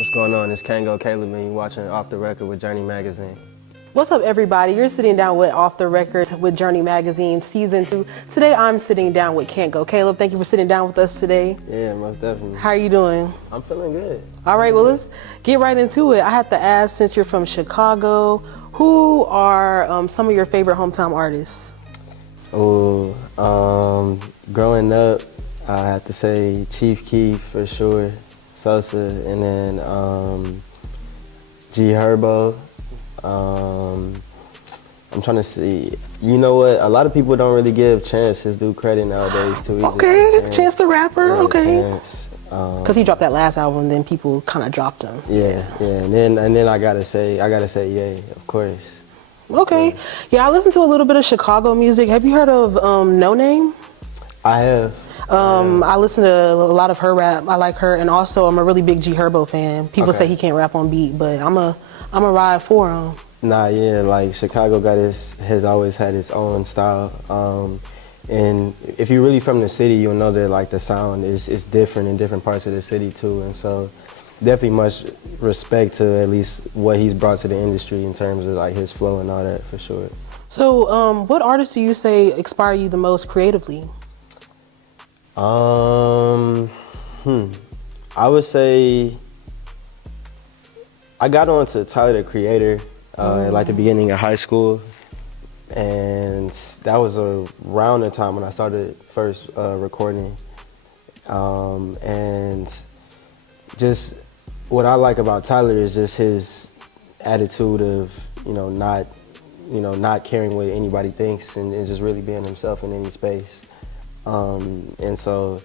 What's going on? It's CantGoCaleb and you're watching Off the Record with Journey Magazine. What's up, everybody? You're sitting down with Off the Record with Journey Magazine Season 2. Today I'm sitting down with CantGoCaleb. Thank you for sitting down with us today. Yeah, most definitely. How are you doing? I'm feeling good. All right, well, let's get right into it. I have to ask, since you're from Chicago, who are some of your favorite hometown artists? Oh, growing up, I have to say Chief Keef for sure, Sosa, and then G Herbo. I'm trying to see. You know what? A lot of people don't really give Chance his due credit nowadays too. Okay, Chance the Rapper. Yeah, okay. Because he dropped that last album, then people kind of dropped him. Yeah, and then I gotta say, Ye, of course. Okay. Yeah, I listened to a little bit of Chicago music. Have you heard of No Name? I have. I listen to a lot of her rap. I like her, and also I'm a really big G Herbo fan. People say he can't rap on beat, but I'm a ride for him. Nah, yeah, like Chicago has always had its own style. And if you're really from the city, you'll know that like the sound is different in different parts of the city too. And so definitely much respect to at least what he's brought to the industry in terms of like his flow and all that for sure. So what artists do you say inspire you the most creatively? I would say I got onto Tyler the Creator at like the beginning of high school, and that was around the time when I started first recording. And just what I like about Tyler is just his attitude of not caring what anybody thinks and just really being himself in any space. And so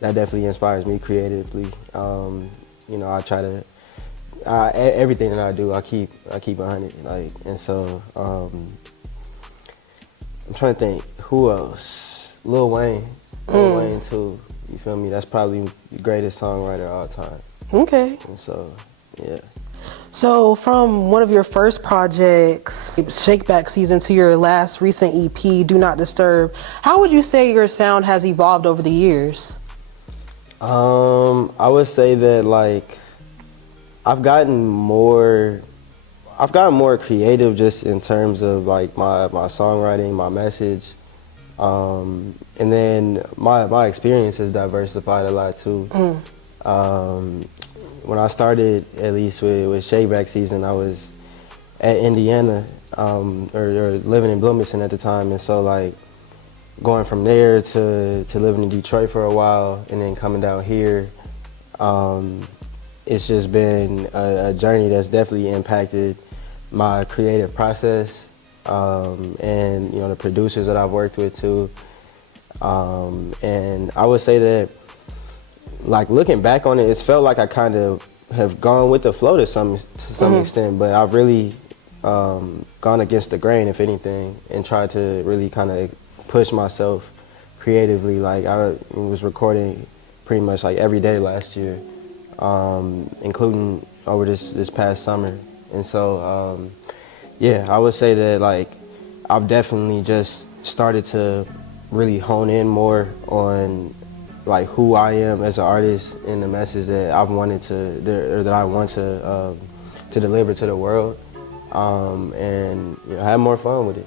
that definitely inspires me creatively. I try to everything that I do, I keep 100. Like, and so I'm trying to think who else. Lil Wayne too. You feel me? That's probably the greatest songwriter of all time. Okay. And so, yeah. So from one of your first projects, Shakeback Season, to your last recent EP, Do Not Disturb, how would you say your sound has evolved over the years? I would say that like I've gotten more creative just in terms of like my songwriting, my message, and then my experience has diversified a lot too. When I started, at least with Shakeback Season, I was at Indiana, or living in Bloomington at the time, and so like going from there to living in Detroit for a while, and then coming down here, it's just been a journey that's definitely impacted my creative process, and the producers that I've worked with too, and I would say that, like looking back on it, it's felt like I kind of have gone with the flow to some extent, but I've really gone against the grain, if anything, and tried to really kind of push myself creatively. Like I was recording pretty much like every day last year, including over this past summer, and so yeah, I would say that like I've definitely just started to really hone in more on like who I am as an artist and the message that I want to deliver to the world, and have more fun with it.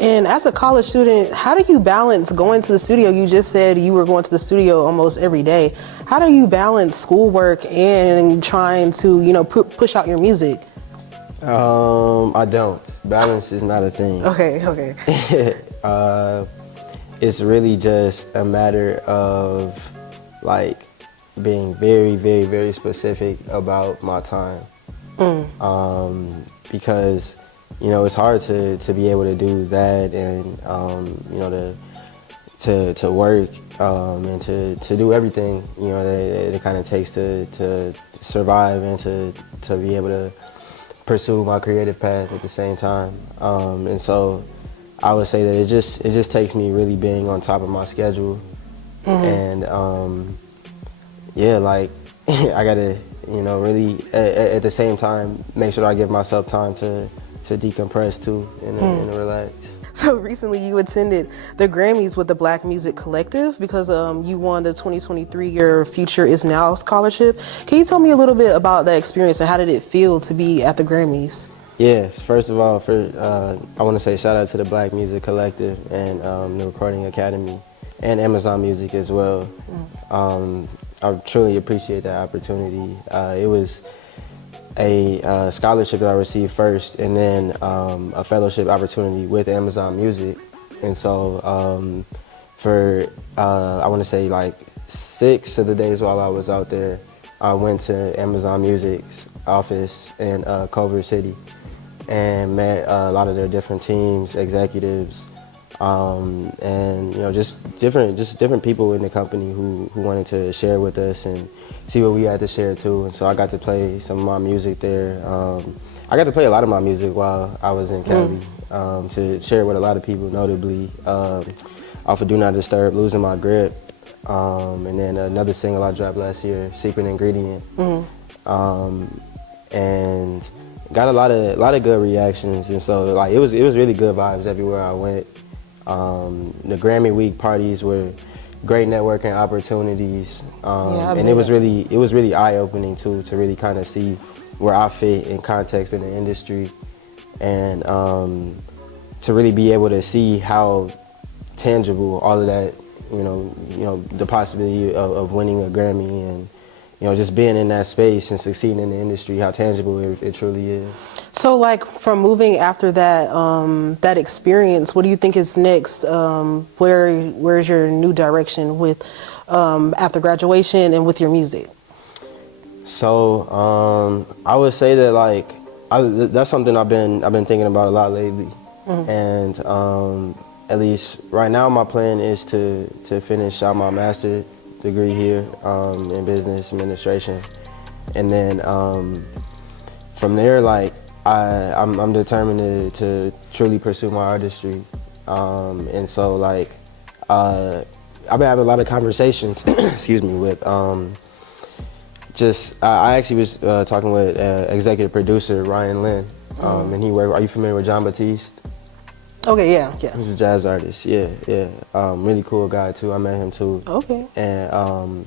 And as a college student, how do you balance going to the studio? You just said you were going to the studio almost every day. How do you balance schoolwork and trying to push out your music? I don't. Balance is not a thing. Okay. It's really just a matter of like being very, very, very specific about my time. Because it's hard to be able to do that and to work and to do everything that it kind of takes to survive and to be able to pursue my creative path at the same time. And so I would say that it just takes me really being on top of my schedule, and yeah, like I gotta really at the same time make sure that I give myself time to decompress too and relax. So recently you attended the Grammys with the Black Music Collective because you won the 2023 Your Future Is Now scholarship. Can you tell me a little bit about that experience and how did it feel to be at the Grammys? Yeah, first of all, I want to say shout out to the Black Music Collective and the Recording Academy and Amazon Music as well. I truly appreciate that opportunity. It was a scholarship that I received first, and then a fellowship opportunity with Amazon Music. And so I want to say like 6 of the days while I was out there, I went to Amazon Music's office in Culver City and met a lot of their different teams, executives, and just different people in the company who wanted to share with us and see what we had to share too. And so I got to play some of my music there. I got to play a lot of my music while I was in Cali to share with a lot of people, notably off of Do Not Disturb, Losing My Grip, and then another single I dropped last year, Secret Ingredient, and got a lot of good reactions. And so like it was really good vibes everywhere I went. The Grammy Week parties were great networking opportunities, and it was really eye-opening too, to really kind of see where I fit in context in the industry, and to really be able to see how tangible all of that, the possibility of winning a Grammy and just being in that space and succeeding in the industry, how tangible it truly is. So like from moving after that that experience, what do you think is next? Where's your new direction with after graduation and with your music? So I would say that that's something I've been thinking about a lot lately, and at least right now my plan is to finish out my master's degree here in business administration, and then from there, I'm determined to truly pursue my artistry, and so I've been having a lot of conversations, excuse me, with I actually was talking with executive producer Ryan Lynn, and are you familiar with John Batiste? Okay, yeah. He's a jazz artist, yeah. Really cool guy too. I met him too. Okay. And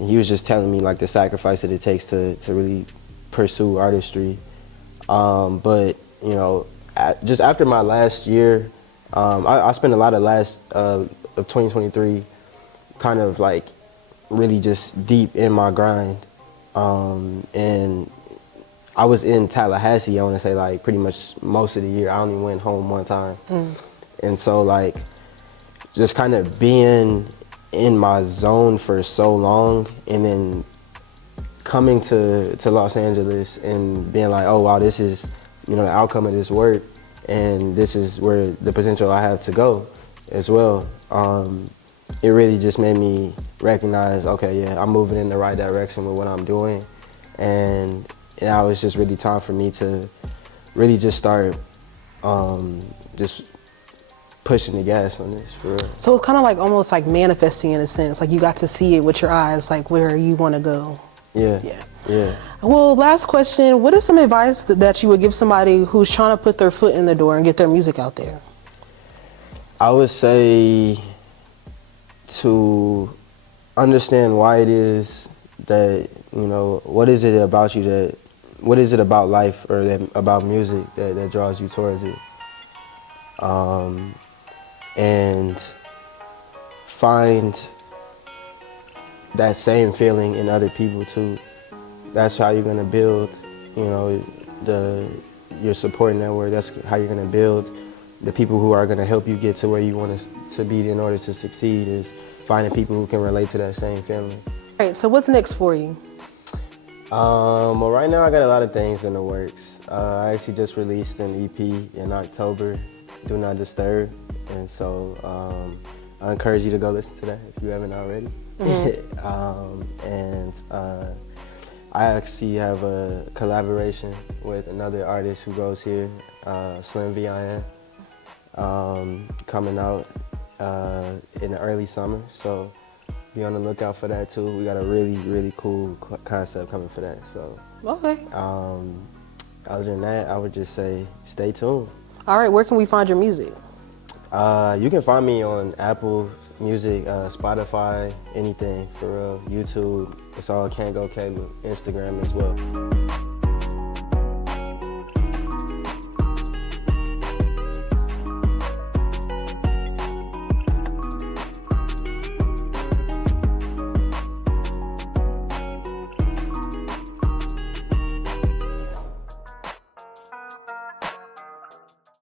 he was just telling me the sacrifice that it takes to really pursue artistry. But just after my last year, I spent a lot of 2023 kind of really just deep in my grind, and I was in Tallahassee, I want to say pretty much most of the year. I only went home one time. And so just kind of being in my zone for so long, and then coming to Los Angeles and being oh wow, this is the outcome of this work, and this is where the potential I have to go as well. It really just made me recognize, okay, yeah, I'm moving in the right direction with what I'm doing, and now it's just really time for me to really just start just pushing the gas on this, for real. So it's kind of almost manifesting in a sense, you got to see it with your eyes, where you want to go. Yeah. Well, last question, what is some advice that you would give somebody who's trying to put their foot in the door and get their music out there? I would say to understand why it is that, what is it about you what is it about life or about music that draws you towards it? And find that same feeling in other people too. That's how you're gonna build, your support network. That's how you're gonna build the people who are gonna help you get to where you want to be in order to succeed, is finding people who can relate to that same feeling. All right, so what's next for you? Well, right now I got a lot of things in the works. I actually just released an EP in October, Do Not Disturb, and so I encourage you to go listen to that if you haven't already. And I actually have a collaboration with another artist who goes here, Slim VIN, coming out in the early summer, so be on the lookout for that too. We got a really, really cool concept coming for that. So okay. Other than that, I would just say stay tuned. All right, where can we find your music? You can find me on Apple Music, Spotify, anything for real. YouTube. It's all CantGoCaleb. Instagram as well.